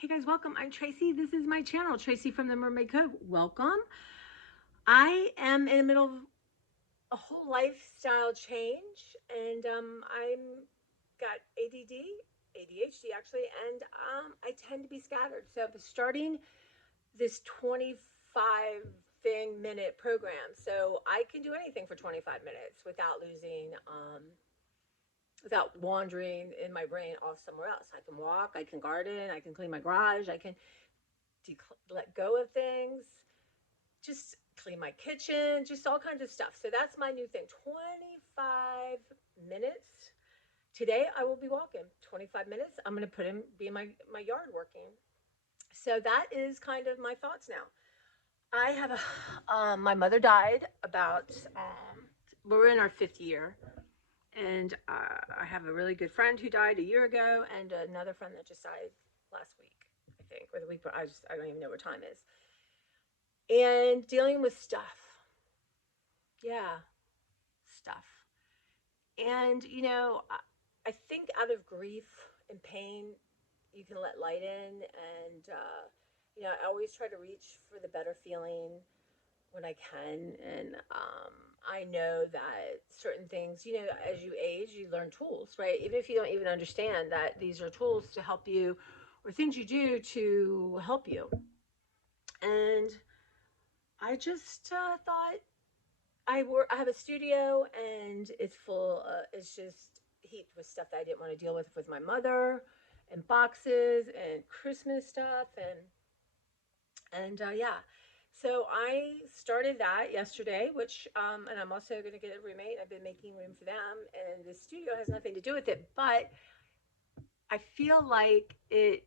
Hey guys, welcome. I'm Tracy. This is my channel, Tracy from the Mermaid Cove. Welcome. I am in the middle of a whole lifestyle change, and I'm got ADD, ADHD actually, and I tend to be scattered. So I'm starting this 25-minute program, so I can do anything for 25 minutes without losing, without wandering in my brain off somewhere else. I can walk, I can garden, I can clean my garage, I can let go of things, just clean my kitchen, just all kinds of stuff. So that's my new thing. 25 minutes. Today I will be walking 25 minutes. I'm going to be in my yard working. So that is kind of my thoughts now. I have my mother died about, we're in our 5th year. And I have a really good friend who died a year ago, and another friend that just died last week, I think, or the week. I don't even know what time is. And dealing with stuff. Yeah, stuff. And, I think out of grief and pain, you can let light in. And, I always try to reach for the better feeling when I can. And I know that certain things, as you age, you learn tools, right? Even if you don't even understand that these are tools to help you or things you do to help you. And I just thought I have a studio, and it's full. It's just heaped with stuff that I didn't want to deal with my mother, and boxes and Christmas stuff, and yeah. So I started that yesterday, which and I'm also going to get a roommate. I've been making room for them, and the studio has nothing to do with it, but I feel like it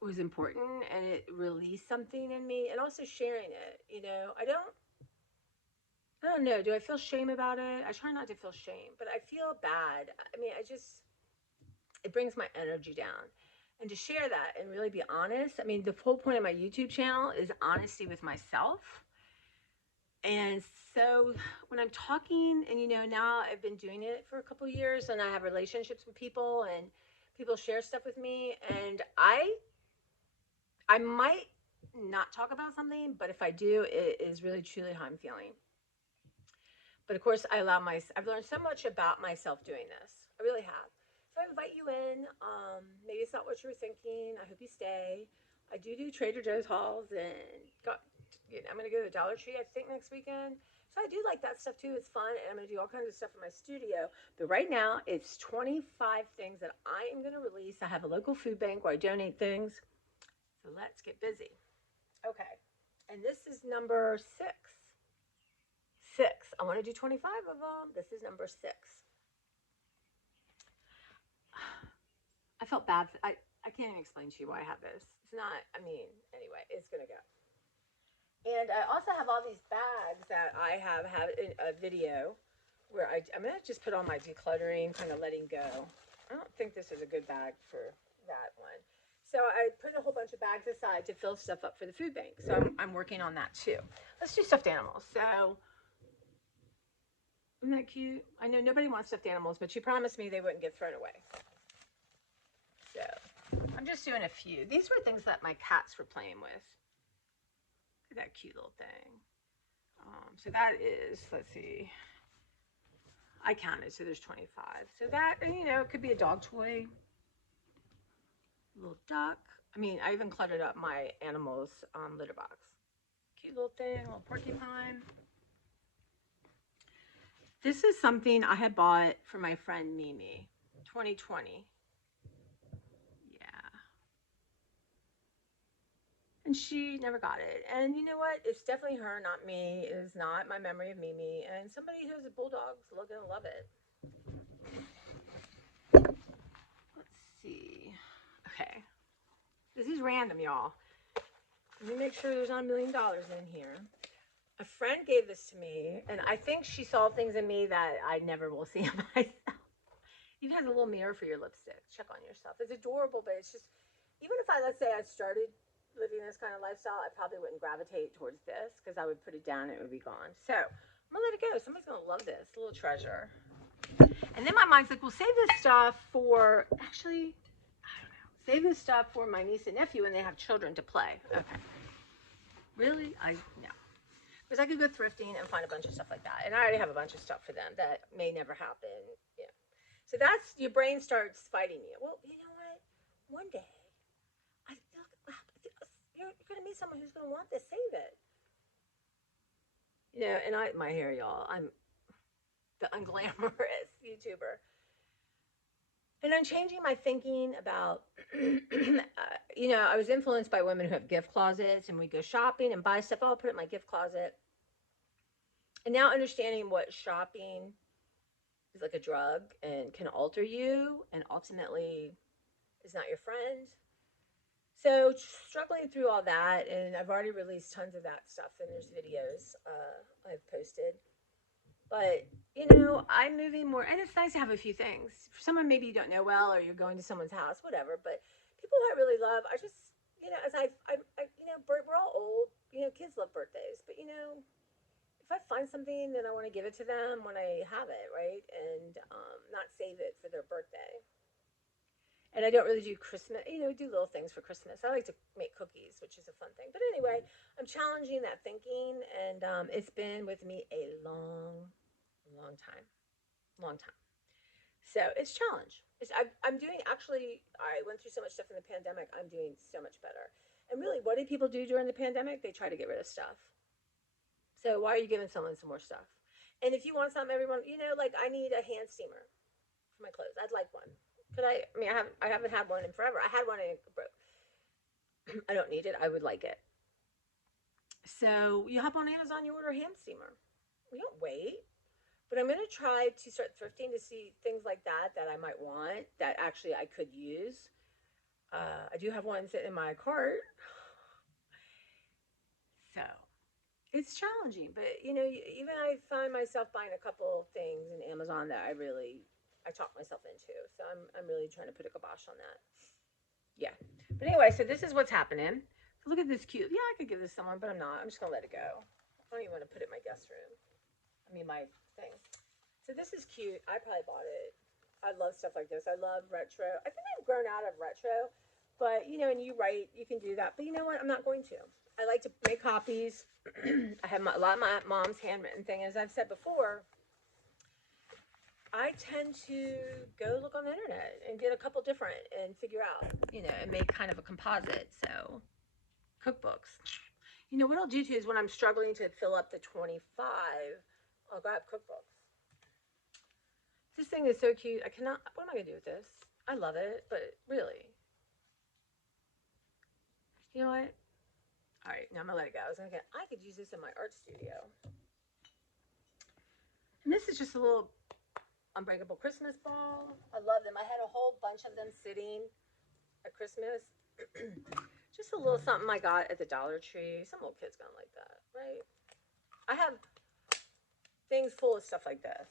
was important and it released something in me, and also sharing it. I don't know. Do I feel shame about it? I try not to feel shame, but I feel bad. I mean, it brings my energy down. And to share that and really be honest, I mean, the whole point of my YouTube channel is honesty with myself. And so when I'm talking, and now I've been doing it for a couple of years, and I have relationships with people, and people share stuff with me, and I might not talk about something, but if I do, it is really truly how I'm feeling. But of course, I've learned so much about myself doing this. I really have. So I invite you in. Maybe it's not what you were thinking. I hope you stay. I do Trader Joe's hauls, and I'm going to go to the Dollar Tree, I think, next weekend. So I do like that stuff too. It's fun. And I'm going to do all kinds of stuff in my studio. But right now, it's 25 things that I am going to release. I have a local food bank where I donate things. So let's get busy. Okay. And this is number 6. I want to do 25 of them. This is number 6. I felt bad. I can't even explain to you why I have this. It's not, anyway, it's going to go. And I also have all these bags that I have had a video where I'm going to just put on my decluttering, kind of letting go. I don't think this is a good bag for that one. So I put a whole bunch of bags aside to fill stuff up for the food bank. So I'm working on that too. Let's do stuffed animals. So isn't that cute? I know nobody wants stuffed animals, but she promised me they wouldn't get thrown away. So I'm just doing a few. These were things that my cats were playing with. Look at that cute little thing. So that is, let's see, I counted, so there's 25. So that, it could be a dog toy, little duck. I even cluttered up my animals litter box. Cute little thing, little porcupine. This is something I had bought for my friend Mimi, 2020. And she never got it. And you know what? It's definitely her, not me. It is not my memory of Mimi. And somebody who has a bulldog is going to love it. Let's see. Okay. This is random, y'all. Let me make sure there's not $1 million in here. A friend gave this to me, and I think she saw things in me that I never will see in myself. It has a little mirror for your lipstick. Check on yourself. It's adorable, but it's just, even if let's say I started living this kind of lifestyle, I probably wouldn't gravitate towards this because I would put it down and it would be gone. So I'm gonna let it go. Somebody's gonna love this little treasure. And then my mind's like, well, save this stuff for, actually, I don't know, Save this stuff for my niece and nephew when they have children to play. Okay. Really? No. Because I could go thrifting and find a bunch of stuff like that. And I already have a bunch of stuff for them that may never happen. Yeah. So that's, your brain starts fighting you. Well, you know what? One day, you're going to meet someone who's going to want this. Save it. You know, and my hair, y'all, I'm the unglamorous YouTuber. And I'm changing my thinking about, you know, I was influenced by women who have gift closets, and we go shopping and buy stuff. I'll put it in my gift closet. And now understanding what shopping is like a drug and can alter you and ultimately is not your friend. So struggling through all that, and I've already released tons of that stuff, and there's videos I've posted. But you know, I'm moving more, and it's nice to have a few things. For someone maybe you don't know well, or you're going to someone's house, whatever. But people I really love, I just, you know, as you know, we're all old. You know, kids love birthdays, but you know, if I find something, then I want to give it to them when I have it, right? And not save it for their birthday. And I don't really do Christmas, you know, we do little things for Christmas. I like to make cookies, which is a fun thing. But anyway, I'm challenging that thinking, and it's been with me a long time. Long time. So it's challenge. I'm doing, actually, I went through so much stuff in the pandemic. I'm doing so much better. And really, what did people do during the pandemic? They try to get rid of stuff. So why are you giving someone some more stuff? And if you want something, everyone, you know, like I need a hand steamer for my clothes. I'd like one. Could I mean, I haven't had one in forever. I had one and it broke. I don't need it. I would like it. So you hop on Amazon, you order a hand steamer. You don't wait. But I'm going to try to start thrifting to see things like that I might want that actually I could use. I do have one sitting in my cart. So it's challenging, but you know, even I find myself buying a couple things in Amazon that I talk myself into. So I'm really trying to put a kibosh on that. Yeah. But anyway, so this is what's happening. So look at this cute. Yeah, I could give this to someone, but I'm not. I'm just gonna let it go. I don't even want to put it in my guest room. I mean my thing. So this is cute. I probably bought it. I love stuff like this. I love retro. I think I've grown out of retro, but you know, and you write, you can do that. But you know what? I'm not going to. I like to make copies. I have a lot of my mom's handwritten thing. As I've said before, I tend to go look on the internet and get a couple different and figure out, you know, and make kind of a composite. So cookbooks. You know what I'll do too is when I'm struggling to fill up the 25, I'll grab cookbooks. This thing is so cute. I cannot. What am I gonna do with this? I love it, but really, you know what? All right, now I'm gonna let it go. I could use this in my art studio. And this is just a little unbreakable Christmas ball. I love them. I had a whole bunch of them sitting at Christmas. Just a little something I got at the Dollar Tree. Some little kid's gonna like that, right? I have things full of stuff like this.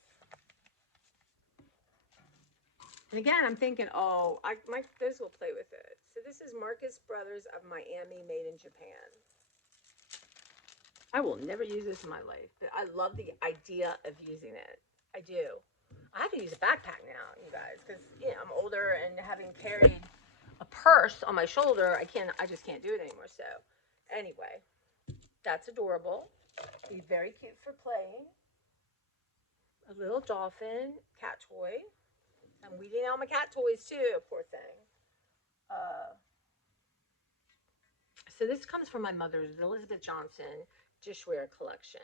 And again, I'm thinking, oh, my kids will play with it. So this is Marcus Brothers of Miami, made in Japan. I will never use this in my life, but I love the idea of using it. I do. I have to use a backpack now, you guys, because you know I'm older and having carried a purse on my shoulder, I just can't do it anymore. So, anyway, that's adorable. Be very cute for playing. A little dolphin cat toy. I'm weeding out my cat toys too, poor thing. So this comes from my mother's Elizabeth Johnson dishware collection.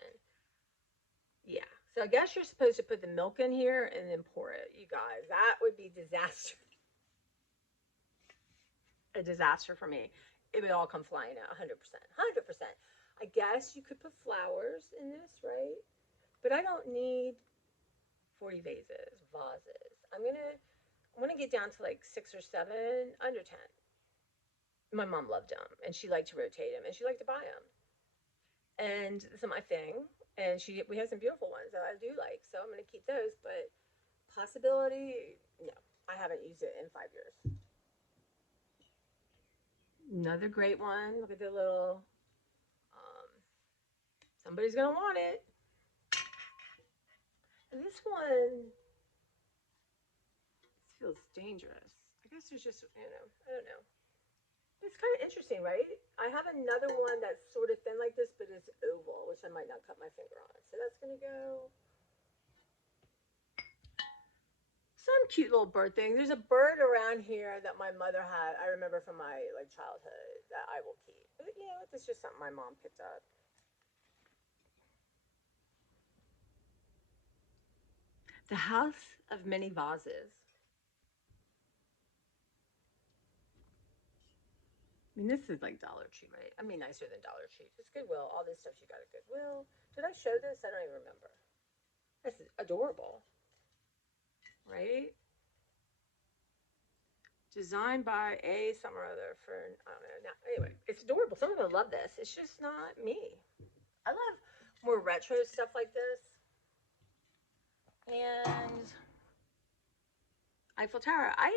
Yeah. So I guess you're supposed to put the milk in here and then pour it. You guys, that would be disaster. A disaster for me. It would all come flying out 100%. 100%. I guess you could put flowers in this, right? But I don't need 40 vases. I'm gonna get down to like 6 or 7, under 10. My mom loved them, and she liked to rotate them, and she liked to buy them. And this is my thing. And we have some beautiful ones that I do like, so I'm gonna keep those. But possibility, no, I haven't used it in 5 years. Another great one. Look at the little. Somebody's gonna want it. And this one feels dangerous. I guess there's just, I don't know. It's kind of interesting, right? I have another one that's sort of thin like this, but it's oval, which I might not cut my finger on. So that's going to go some cute little bird thing. There's a bird around here that my mother had. I remember from my like childhood that I will keep. But, it's just something my mom picked up. The House of Many Vases. I mean, this is like Dollar Tree, right? I mean, nicer than Dollar Tree. It's Goodwill. All this stuff you got at Goodwill. Did I show this? I don't even remember. This is adorable, right? Designed by a some or other for I don't know. Now, anyway, it's adorable. Some of them love this. It's just not me. I love more retro stuff like this. And Eiffel Tower. I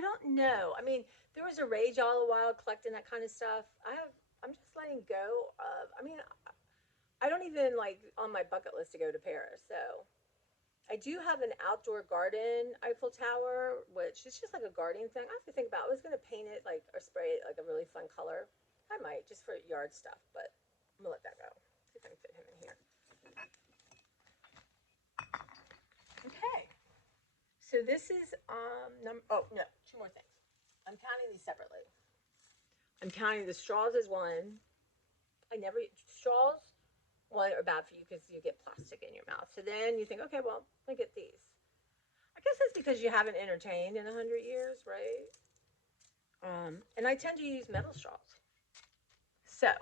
don't know. I mean, there was a rage all the while collecting that kind of stuff. I'm just letting go of. I mean, I don't even like on my bucket list to go to Paris. So I do have an outdoor garden Eiffel Tower, which is just like a gardening thing. I have to think about. I was gonna paint it like or spray it like a really fun color. I might just for yard stuff, but I'm gonna let that go. See if I can fit him in here. Okay. So this is oh no, two more things. I'm counting these separately. I'm counting the straws as one. I never straws one are bad for you because you get plastic in your mouth. So then you think, okay, well, let me get these. I guess that's because you haven't entertained in 100 years, right? And I tend to use metal straws. So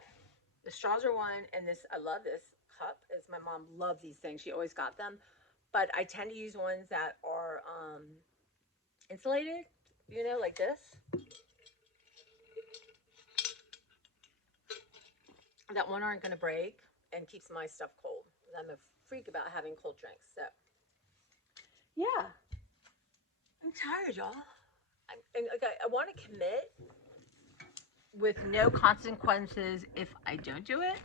the straws are one, and this I love this cup. As my mom loved these things, she always got them. But I tend to use ones that are insulated, like this. That one aren't going to break and keeps my stuff cold. I'm a freak about having cold drinks. So yeah, I'm tired, y'all. I want to commit with no consequences if I don't do it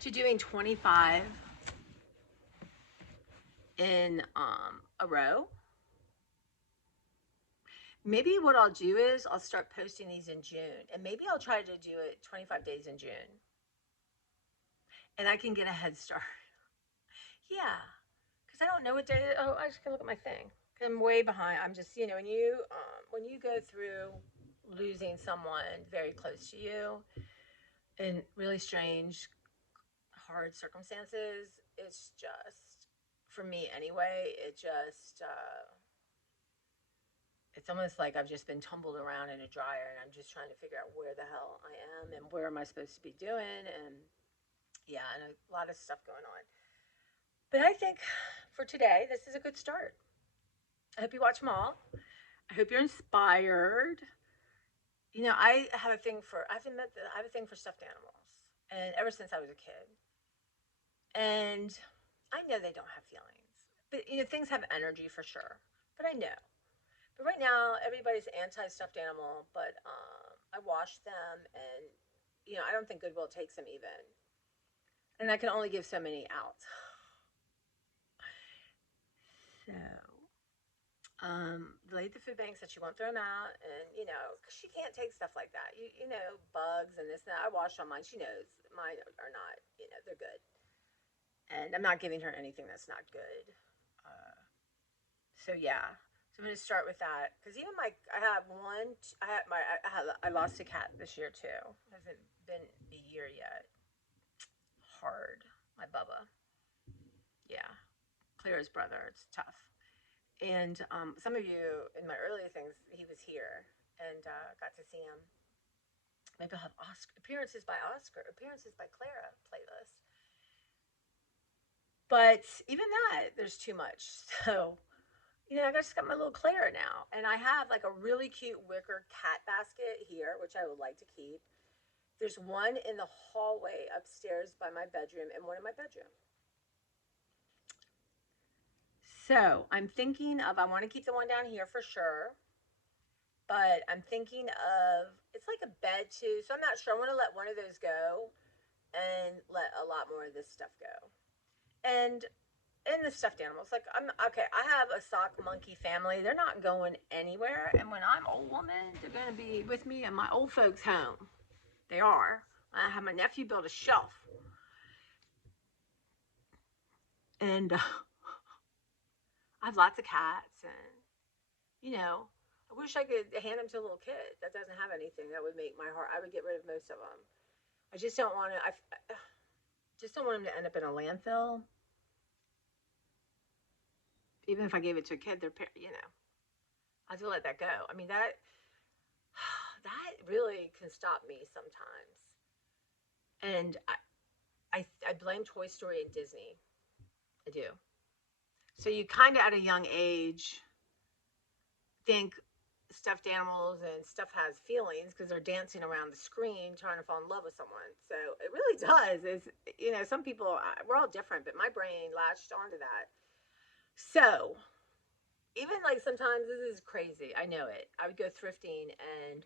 to doing 25 in a row. Maybe what I'll do is I'll start posting these in June, and maybe I'll try to do it 25 days in June, and I can get a head start. Yeah, because I don't know what day. Oh, I just can look at my thing. I'm way behind. I'm just, when you go through losing someone very close to you in really strange, hard circumstances, it's just for me anyway. It's almost like I've just been tumbled around in a dryer, and I'm just trying to figure out where the hell I am and where am I supposed to be doing, and yeah, and a lot of stuff going on. But I think for today, this is a good start. I hope you watch them all. I hope you're inspired. I have a thing for, I have to admit that I have a thing for stuffed animals. And ever since I was a kid. And I know they don't have feelings. But, things have energy for sure. But I know. But right now, everybody's anti-stuffed animal. But I wash them and, I don't think Goodwill takes them even. And I can only give so many out. So the food bank said she won't throw them out, and cause she can't take stuff like that. Bugs and this and that. I washed on mine. She knows mine are not. They're good, and I'm not giving her anything that's not good. So yeah, so I'm gonna start with that because even I have one. I lost a cat this year too. It hasn't been a year yet. Hard, my Bubba. Yeah, Clara's brother. It's tough. And some of you in my earlier things, he was here and got to see him. Maybe I'll have appearances by Oscar, appearances by Clara playlist. But even that, there's too much. So, I just got my little Clara now. And I have like a really cute wicker cat basket here, which I would like to keep. There's one in the hallway upstairs by my bedroom and one in my bedroom. So I'm thinking of, I want to keep the one down here for sure. But I'm thinking of, it's like a bed too. So I'm not sure. I want to let one of those go and let a lot more of this stuff go. And And the stuffed animals, like I'm okay. I have a sock monkey family. They're not going anywhere. And when I'm old woman, they're gonna be with me in my old folks' home. They are. I have my nephew build a shelf, and I have lots of cats, and I wish I could hand them to a little kid that doesn't have anything. That would make my heart. I would get rid of most of them. I just don't want to. I just don't want them to end up in a landfill. Even if I gave it to a kid, I have to let that go. I mean that really can stop me sometimes. And I blame Toy Story and Disney. I do. So you kind of at a young age think stuffed animals and stuff has feelings because they're dancing around the screen trying to fall in love with someone. So it really does. Is some people we're all different, but my brain latched onto that. So even like sometimes this is crazy. I know it. I would go thrifting and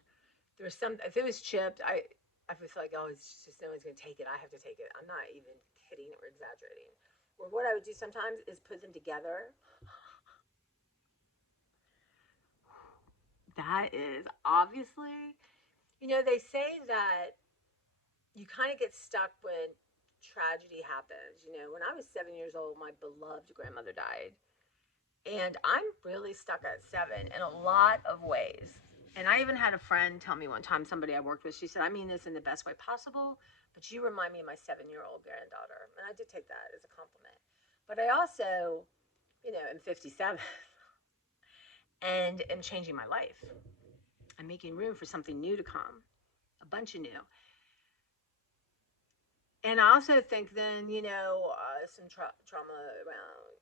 there's some if it was chipped, I would feel like oh it's just no one's gonna take it. I have to take it. I'm not even kidding or exaggerating. Or what I would do sometimes is put them together. That is obviously, they say that you kind of get stuck when tragedy happens. When I was 7 years old, my beloved grandmother died. And I'm really stuck at seven in a lot of ways. And I even had a friend tell me one time, somebody I worked with, she said, I mean this in the best way possible, but you remind me of my 7-year-old granddaughter. And I did take that as a compliment. But I also, am 57 and am changing my life. I'm making room for something new to come, a bunch of new. And I also think then, some trauma around,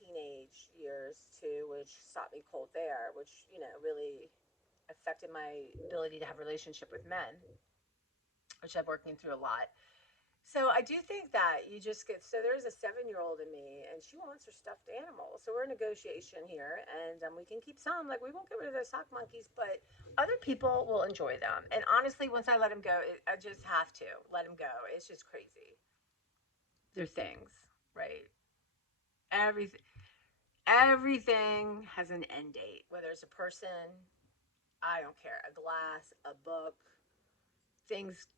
teenage years too, which stopped me cold there, which, really affected my ability to have a relationship with men, which I'm working through a lot. So I do think that you just get, so there's a 7-year-old in me and she wants her stuffed animal. So we're in negotiation here and we can keep some, like we won't get rid of those sock monkeys, but other people will enjoy them. And honestly, once I let them go, I just have to let them go. It's just crazy. They're things, right? Everything, everything has an end date, whether it's a person, I don't care, a glass, a book, things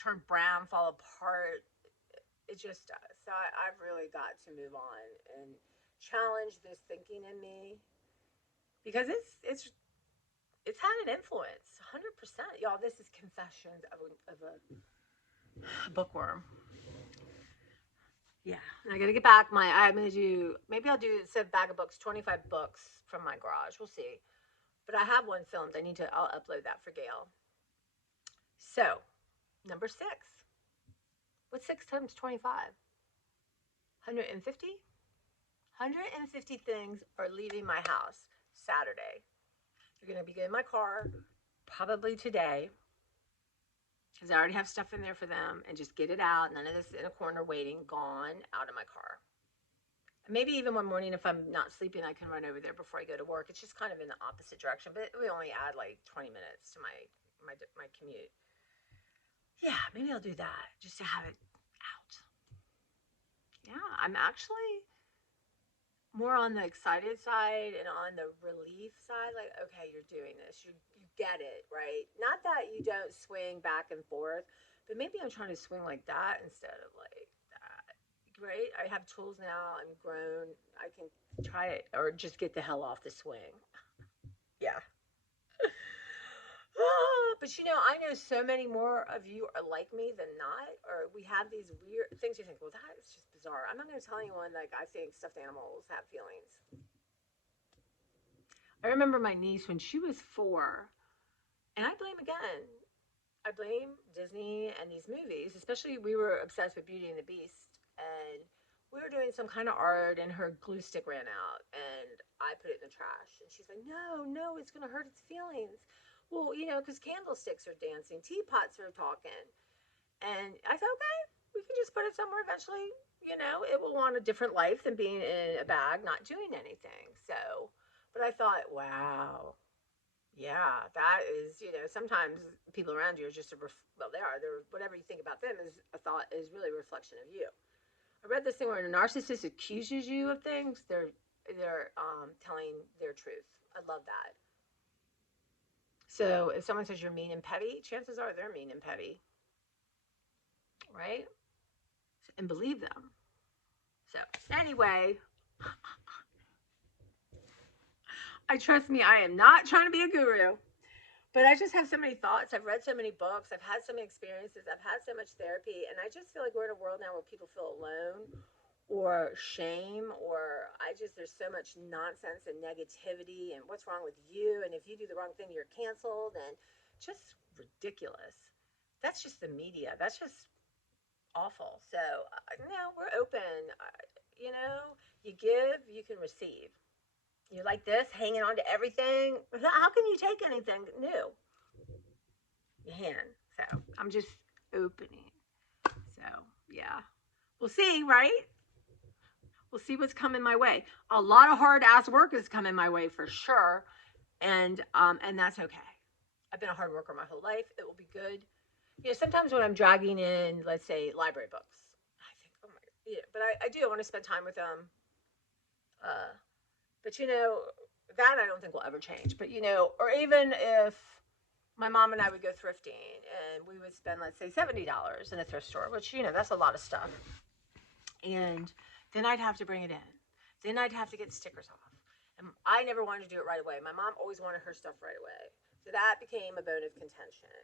turn brown, fall apart. It just does. So I've really got to move on and challenge this thinking in me because it's had an influence, 100%. Y'all, this is confessions of a bookworm. Yeah, and I gotta get back my. I'm gonna do. Maybe I'll do instead of bag of books, 25 books from my garage. We'll see. But I have one filmed. I need to. I'll upload that for Gail. So, number 6. What's 6 times 25? 150. 150 things are leaving my house Saturday. They're gonna be in my car probably today because I already have stuff in there for them and just get it out. None of this in a corner waiting. Gone out of my car. Maybe even one morning if I'm not sleeping, I can run over there before I go to work. It's just kind of in the opposite direction, but we only add like 20 minutes to my commute. Yeah, maybe I'll do that just to have it out. Yeah, I'm actually more on the excited side and on the relief side. Like, okay, you're doing this. You get it, right? Not that you don't swing back and forth, but maybe I'm trying to swing like that instead of like that. Right? I have tools now. I'm grown. I can try it or just get the hell off the swing. Yeah. But I know so many more of you are like me than not, or we have these weird things you think, well, that is just bizarre. I'm not going to tell anyone, like, I think stuffed animals have feelings. I remember my niece when she was 4, and I blame again. I blame Disney and these movies, especially we were obsessed with Beauty and the Beast, and we were doing some kind of art, and her glue stick ran out, and I put it in the trash, and she's like, "No, no, it's gonna hurt its feelings." Well, because candlesticks are dancing, teapots are talking, and I thought, okay, we can just put it somewhere eventually. It will want a different life than being in a bag, not doing anything. So, but I thought, wow, yeah, that is, sometimes people around you are just well, they are. They're whatever you think about them is a thought is really a reflection of you. I read this thing where a narcissist accuses you of things, they're telling their truth. I love that. So if someone says you're mean and petty, chances are they're mean and petty, right? And believe them. So anyway, I trust me, I am not trying to be a guru, but I just have so many thoughts. I've read so many books. I've had so many experiences. I've had so much therapy, and I just feel like we're in a world now where people feel alone or shame, or there's so much nonsense and negativity and what's wrong with you, and if you do the wrong thing you're canceled, and just ridiculous. That's just the media. That's just awful. So no, we're open. You know, you give, you can receive. You're like this, hanging on to everything. How can you take anything new? You can. So I'm just opening. So yeah, we'll see, right? We'll see what's coming my way. A lot of hard ass work is coming my way for sure, and that's okay. I've been a hard worker my whole life. It will be good. You know, sometimes when I'm dragging in, let's say, library books, I think, oh my, yeah, but I do. I want to spend time with them. Uh, but you know, that I don't think will ever change. But you know, or even if my mom and I would go thrifting and we would spend, let's say, $70 in a thrift store, which you know, that's a lot of stuff, and then I'd have to bring it in. Then I'd have to get stickers off. And I never wanted to do it right away. My mom always wanted her stuff right away. So that became a bone of contention.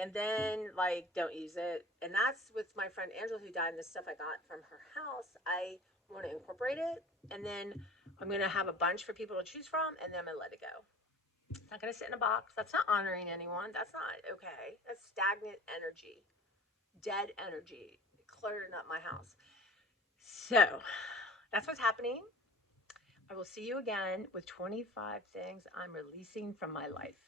And then, like, don't use it. And that's with my friend Angela who died, and the stuff I got from her house. I want to incorporate it. And then I'm going to have a bunch for people to choose from, and then I'm going to let it go. It's not going to sit in a box. That's not honoring anyone. That's not okay. That's stagnant energy, dead energy, cluttering up my house. So that's what's happening. I will see you again with 25 things I'm releasing from my life.